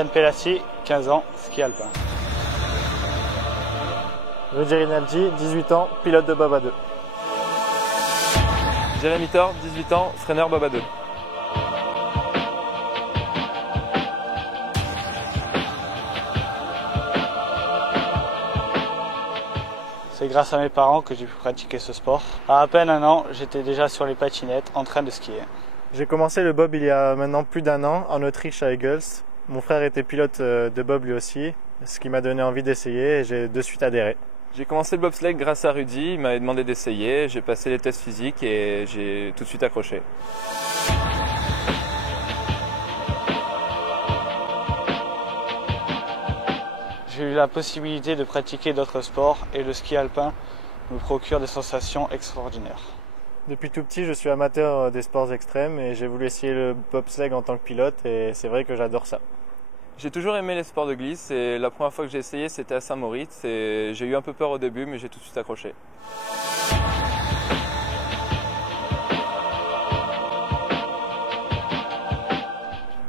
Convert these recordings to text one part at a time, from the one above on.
Ryan Pelassi, 15 ans, ski alpin. Rudy Rinaldi, 18 ans, pilote de Baba 2. Jérémy Thor, 18 ans, freineur Baba 2. C'est grâce à mes parents que j'ai pu pratiquer ce sport. À peine un an, j'étais déjà sur les patinettes en train de skier. J'ai commencé le bob il y a maintenant plus d'un an en Autriche à Eagles. Mon frère était pilote de bob lui aussi, ce qui m'a donné envie d'essayer et j'ai de suite adhéré. J'ai commencé le bobsleigh grâce à Rudy, il m'avait demandé d'essayer, j'ai passé les tests physiques et j'ai tout de suite accroché. J'ai eu la possibilité de pratiquer d'autres sports et le ski alpin me procure des sensations extraordinaires. Depuis tout petit, je suis amateur des sports extrêmes et j'ai voulu essayer le bobsleigh en tant que pilote et c'est vrai que j'adore ça. J'ai toujours aimé les sports de glisse et la première fois que j'ai essayé c'était à Saint-Moritz et j'ai eu un peu peur au début mais j'ai tout de suite accroché.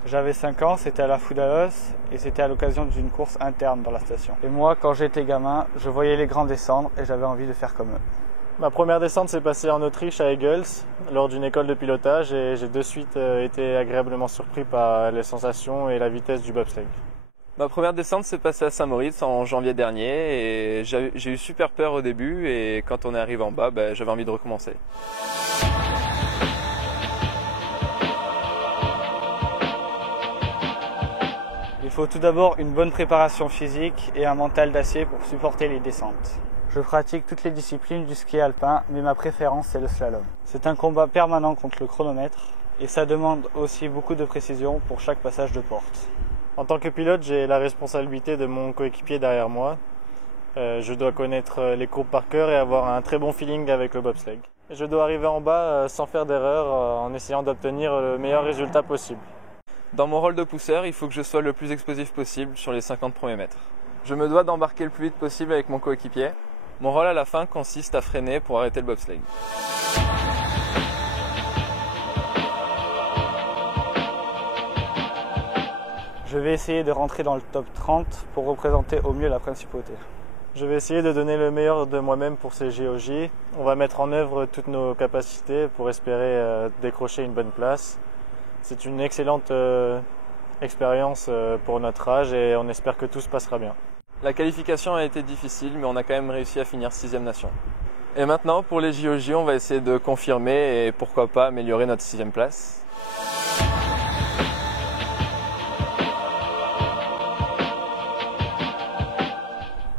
J'avais 5 ans, c'était à la Foudalos et c'était à l'occasion d'une course interne dans la station. Et moi, quand j'étais gamin, je voyais les grands descendre et j'avais envie de faire comme eux. Ma première descente s'est passée en Autriche à Eagles lors d'une école de pilotage et j'ai de suite été agréablement surpris par les sensations et la vitesse du bobsleigh. Ma première descente s'est passée à Saint-Moritz en janvier dernier et j'ai eu super peur au début et quand on est arrivé en bas, j'avais envie de recommencer. Il faut tout d'abord une bonne préparation physique et un mental d'acier pour supporter les descentes. Je pratique toutes les disciplines du ski alpin, mais ma préférence c'est le slalom. C'est un combat permanent contre le chronomètre et ça demande aussi beaucoup de précision pour chaque passage de porte. En tant que pilote, j'ai la responsabilité de mon coéquipier derrière moi. Je dois connaître les courbes par cœur et avoir un très bon feeling avec le bobsleigh. Je dois arriver en bas sans faire d'erreur en essayant d'obtenir le meilleur résultat possible. Dans mon rôle de pousseur, il faut que je sois le plus explosif possible sur les 50 premiers mètres. Je me dois d'embarquer le plus vite possible avec mon coéquipier. Mon rôle à la fin consiste à freiner pour arrêter le bobsleigh. Je vais essayer de rentrer dans le top 30 pour représenter au mieux la principauté. Je vais essayer de donner le meilleur de moi-même pour ces JOJ. On va mettre en œuvre toutes nos capacités pour espérer décrocher une bonne place. C'est une excellente expérience pour notre âge et on espère que tout se passera bien. La qualification a été difficile, mais on a quand même réussi à finir 6e nation. Et maintenant, pour les JOJ, on va essayer de confirmer et pourquoi pas améliorer notre 6e place.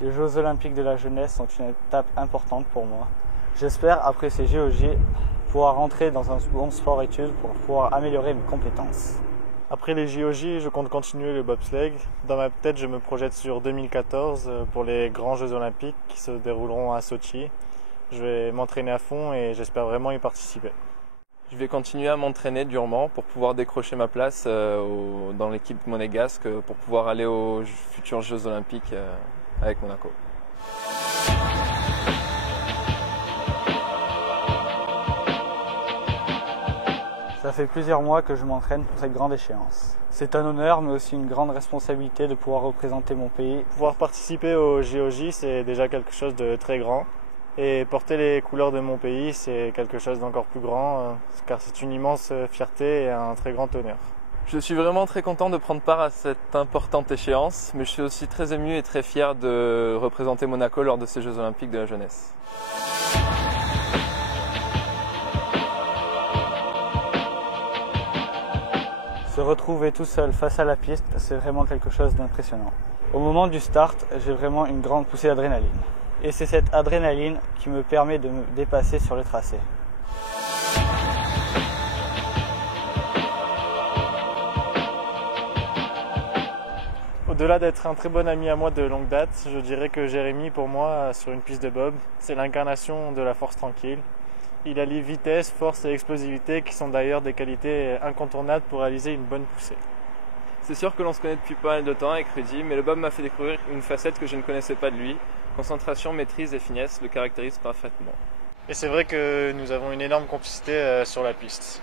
Les Jeux Olympiques de la jeunesse sont une étape importante pour moi. J'espère, après ces JOJ, pouvoir rentrer dans un bon sport-études pour pouvoir améliorer mes compétences. Après les JOJ, je compte continuer le bobsleigh. Dans ma tête, je me projette sur 2014 pour les grands Jeux Olympiques qui se dérouleront à Sochi. Je vais m'entraîner à fond et j'espère vraiment y participer. Je vais continuer à m'entraîner durement pour pouvoir décrocher ma place dans l'équipe monégasque pour pouvoir aller aux futurs Jeux Olympiques avec Monaco. Ça fait plusieurs mois que je m'entraîne pour cette grande échéance. C'est un honneur mais aussi une grande responsabilité de pouvoir représenter mon pays. Pouvoir participer au JOJ, c'est déjà quelque chose de très grand. Et porter les couleurs de mon pays, c'est quelque chose d'encore plus grand, car c'est une immense fierté et un très grand honneur. Je suis vraiment très content de prendre part à cette importante échéance, mais je suis aussi très ému et très fier de représenter Monaco lors de ces Jeux Olympiques de la jeunesse. Se retrouver tout seul face à la piste, c'est vraiment quelque chose d'impressionnant. Au moment du start, j'ai vraiment une grande poussée d'adrénaline. Et c'est cette adrénaline qui me permet de me dépasser sur le tracé. Au-delà d'être un très bon ami à moi de longue date, je dirais que Jérémy, pour moi, sur une piste de bob, c'est l'incarnation de la force tranquille. Il allie vitesse, force et explosivité qui sont d'ailleurs des qualités incontournables pour réaliser une bonne poussée. C'est sûr que l'on se connaît depuis pas mal de temps avec Rudy, mais le bob m'a fait découvrir une facette que je ne connaissais pas de lui. Concentration, maîtrise et finesse le caractérisent parfaitement. Et c'est vrai que nous avons une énorme complicité sur la piste.